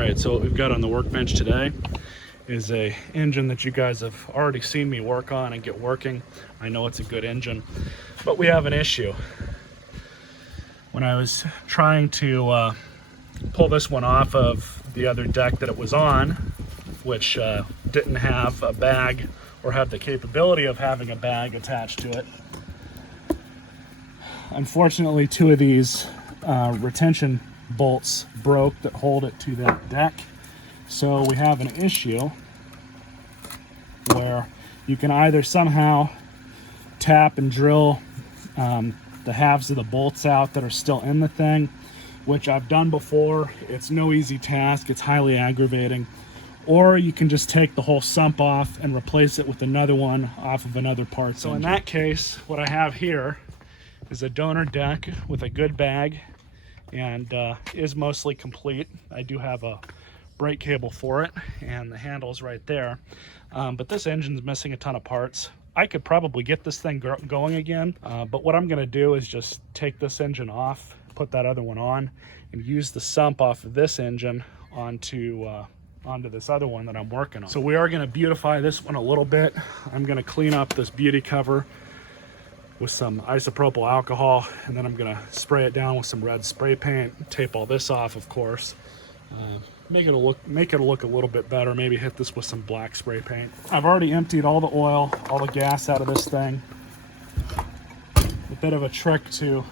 Alright, so what we've got on the workbench today is a engine that you guys have already seen me work on and get working. I know it's a good engine, but we have an issue. When I was trying to pull this one off of the other deck that it was on, which didn't have a bag or have the capability of having a bag attached to it, unfortunately two of these retention bolts broke that hold it to that deck. So we have an issue where you can either somehow tap and drill the halves of the bolts out that are still in the thing, which I've done before. It's no easy task, it's highly aggravating. Or you can just take the whole sump off and replace it with another one off of another part. So in that case, what I have here is a donor deck with a good bag and is mostly complete. I do have a brake cable for it and the handle's right there, but this engine's missing a ton of parts. I could probably get this thing going again, but what I'm going to do is just take this engine off, put that other one on, and use the sump off of this engine onto this other one that I'm working on. So we are going to beautify this one a little bit. I'm going to clean up this beauty cover with some isopropyl alcohol, and then I'm going to spray it down with some red spray paint, tape all this off, of course. Make it look a little bit better. Maybe hit this with some black spray paint. I've already emptied all the oil, all the gas out of this thing. A bit of a trick to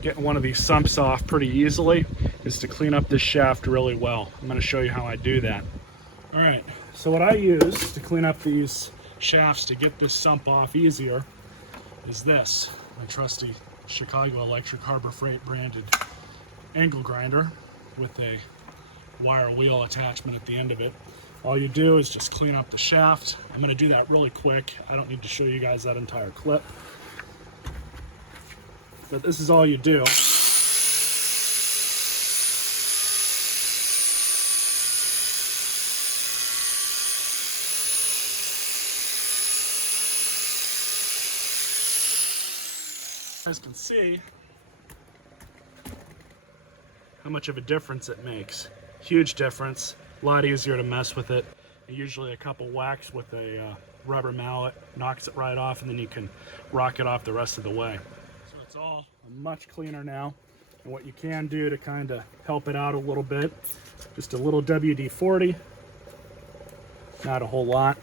getting one of these sumps off pretty easily is to clean up this shaft really well. I'm going to show you how I do that. All right, so what I use to clean up these shafts to get this sump off easier is this, my trusty Chicago Electric Harbor Freight branded angle grinder with a wire wheel attachment at the end of it. All you do is just clean up the shaft. I'm going to do that really quick. I don't need to show you guys that entire clip. But this is all you do. As you can see how much of a difference it makes. Huge difference, a lot easier to mess with it. Usually a couple whacks with a rubber mallet knocks it right off, and then you can rock it off the rest of the way. So it's all much cleaner now. And what you can do to kind of help it out a little bit, just a little WD-40, not a whole lot.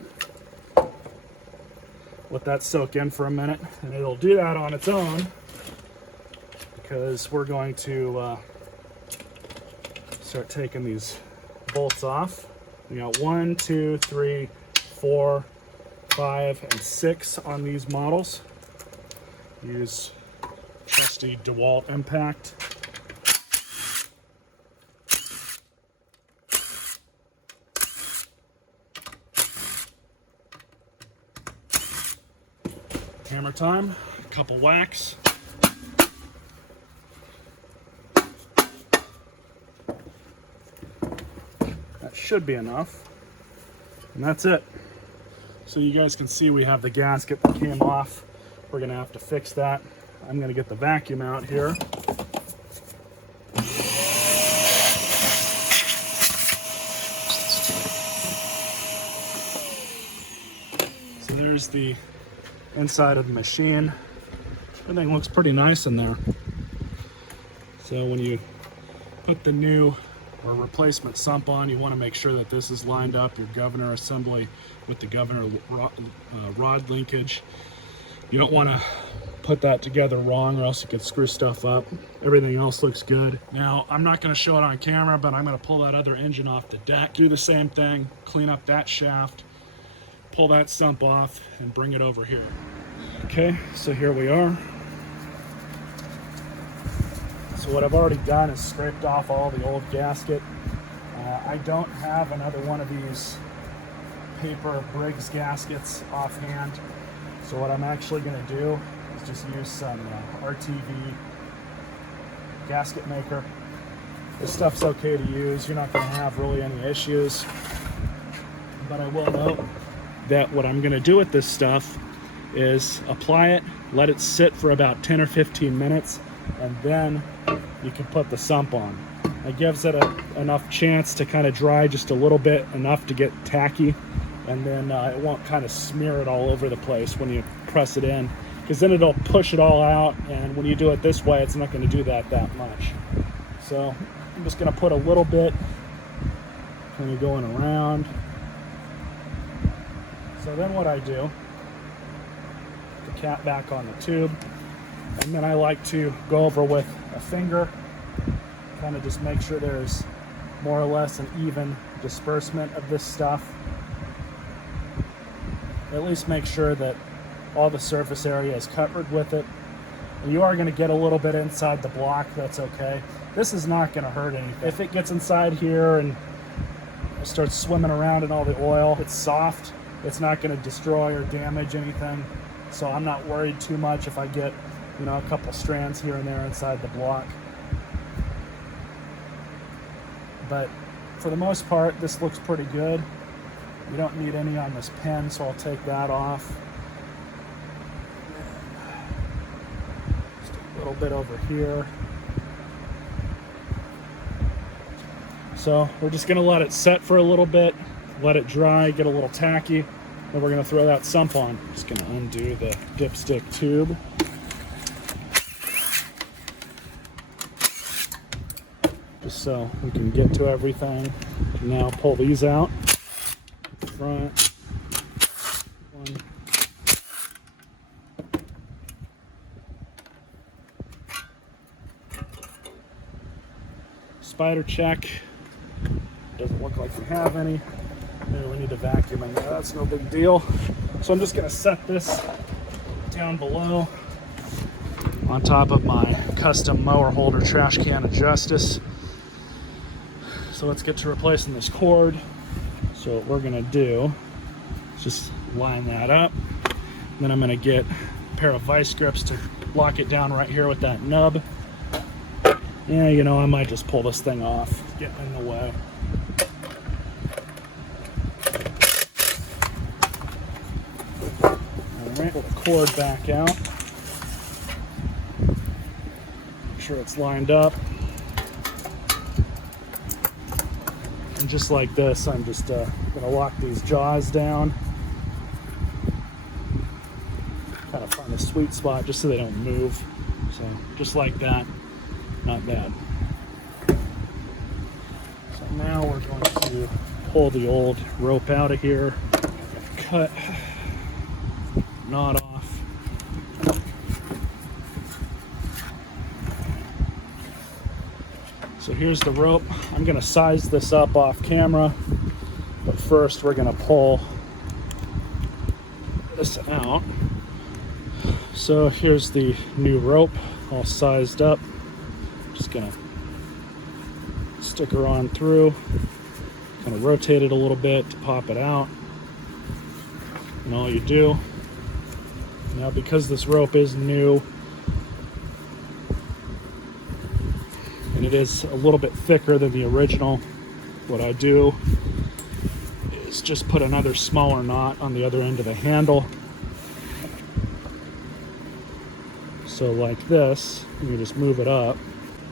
Let that soak in for a minute, and it'll do that on its own because we're going to start taking these bolts off. We got 1, 2, 3, 4, 5, and 6 on these models. Use trusty DeWalt impact. Hammer time, a couple whacks. That should be enough. And that's it. So you guys can see we have the gasket that came off. We're gonna have to fix that. I'm gonna get the vacuum out here. So there's the inside of the machine. Everything looks pretty nice in there. So when you put the new or replacement sump on, you want to make sure that this is lined up, your governor assembly with the governor rod linkage. You don't want to put that together wrong or else you could screw stuff up. Everything else looks good. Now, I'm not going to show it on camera, but I'm going to pull that other engine off the deck, do the same thing, clean up that shaft, pull that sump off, and bring it over here. Okay, so here we are. So what I've already done is scraped off all the old gasket. I don't have another one of these paper Briggs gaskets offhand. So what I'm actually going to do is just use some RTV gasket maker. This stuff's okay to use. You're not going to have really any issues. But I will note that what I'm going to do with this stuff is apply it, let it sit for about 10 or 15 minutes, and then you can put the sump on. It gives it enough chance to kind of dry just a little bit, enough to get tacky, and then it won't kind of smear it all over the place when you press it in, because then it'll push it all out, and when you do it this way, it's not going to do that much. So I'm just going to put a little bit kind of going around. So then what I do, the cap back on the tube, and then I like to go over with a finger, kind of just make sure there's more or less an even disbursement of this stuff. At least make sure that all the surface area is covered with it. And you are going to get a little bit inside the block, that's okay. This is not going to hurt anything. If it gets inside here and it starts swimming around in all the oil, it's soft. It's not going to destroy or damage anything. So I'm not worried too much if I get, you know, a couple strands here and there inside the block. But for the most part, this looks pretty good. You don't need any on this pen, so I'll take that off. Just a little bit over here. So we're just gonna let it set for a little bit, let it dry, get a little tacky, then we're gonna throw that sump on. Just gonna undo the dipstick tube. Just so we can get to everything. Now pull these out. Front. One. Spider check. Doesn't look like we have any. Maybe we need to vacuum in there. That's no big deal. So I'm just going to set this down below on top of my custom mower holder trash can of justice. So let's get to replacing this cord. So what we're going to do is just line that up. Then I'm going to get a pair of vice grips to lock it down right here with that nub. Yeah, you know, I might just pull this thing off, get in the way. Alright, pull the cord back out. Make sure it's lined up. And just like this, I'm just going to lock these jaws down. Kind of find a sweet spot just so they don't move. So just like that. Not bad. So now we're going to pull the old rope out of here, cut knot off. So here's the rope. I'm going to size this up off camera, but first we're going to pull this out. So here's the new rope all sized up. Just gonna stick her on through, kind of rotate it a little bit to pop it out. And all you do, now because this rope is new and it is a little bit thicker than the original, what I do is just put another smaller knot on the other end of the handle. So like this, you just move it up.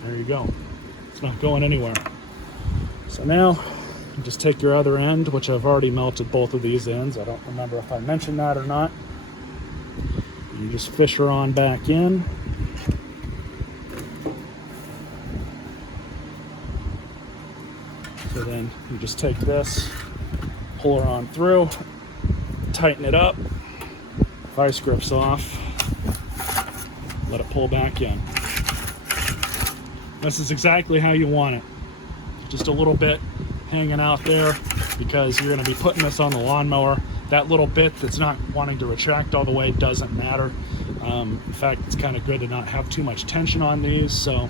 There you go. It's not going anywhere. So now, you just take your other end, which I've already melted both of these ends. I don't remember if I mentioned that or not. You just fish her on back in. So then you just take this, pull her on through, tighten it up, vice grips off, let it pull back in. This is exactly how you want it. Just a little bit hanging out there because you're going to be putting this on the lawnmower. That little bit that's not wanting to retract all the way doesn't matter. In fact, it's kind of good to not have too much tension on these. So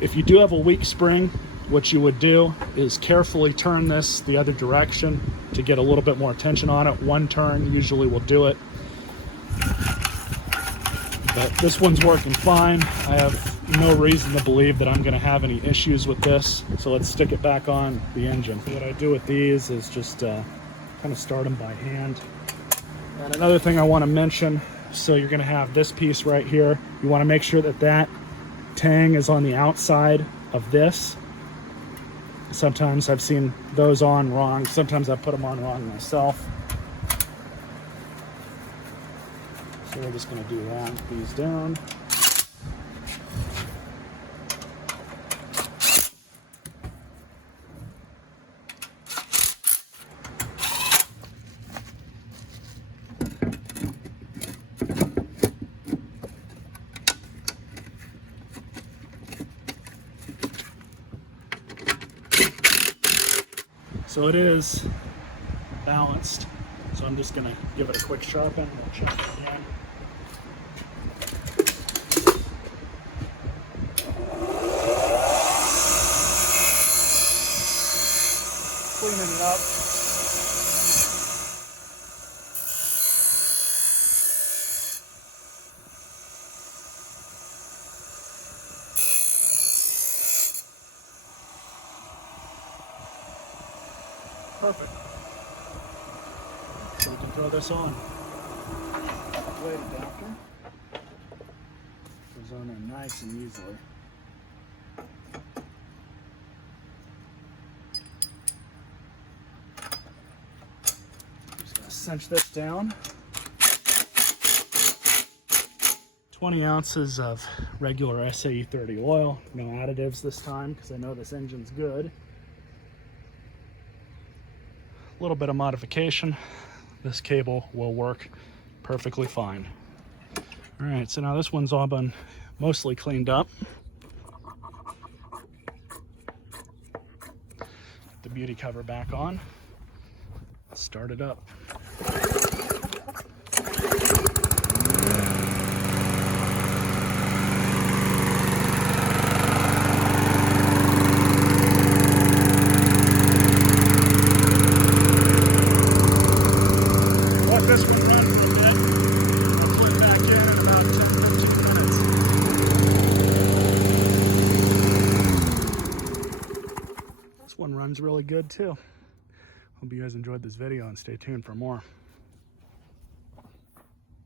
if you do have a weak spring, what you would do is carefully turn this the other direction to get a little bit more tension on it. One turn usually will do it. But this one's working fine. I have no reason to believe that I'm going to have any issues with this. So let's stick it back on the engine. What I do with these is just kind of start them by hand. And another thing I want to mention, so you're going to have this piece right here. You want to make sure that that tang is on the outside of this. Sometimes I've seen those on wrong. Sometimes I put them on wrong myself. So we're just going to do that. These down. So it is balanced. So I'm just gonna give it a quick sharpen. We'll check it again. Cleaning it up. Perfect. So we can throw this on. Blade adapter goes on there nice and easily. Just gonna cinch this down. 20 ounces of regular SAE 30 oil, no additives this time because I know this engine's good. A little bit of modification, this cable will work perfectly fine. All right, so now this one's all been mostly cleaned up. Put the beauty cover back on, start it up. This one run for a bit. I'll plug it back in about 10-15 minutes. This one runs really good too. Hope you guys enjoyed this video and stay tuned for more.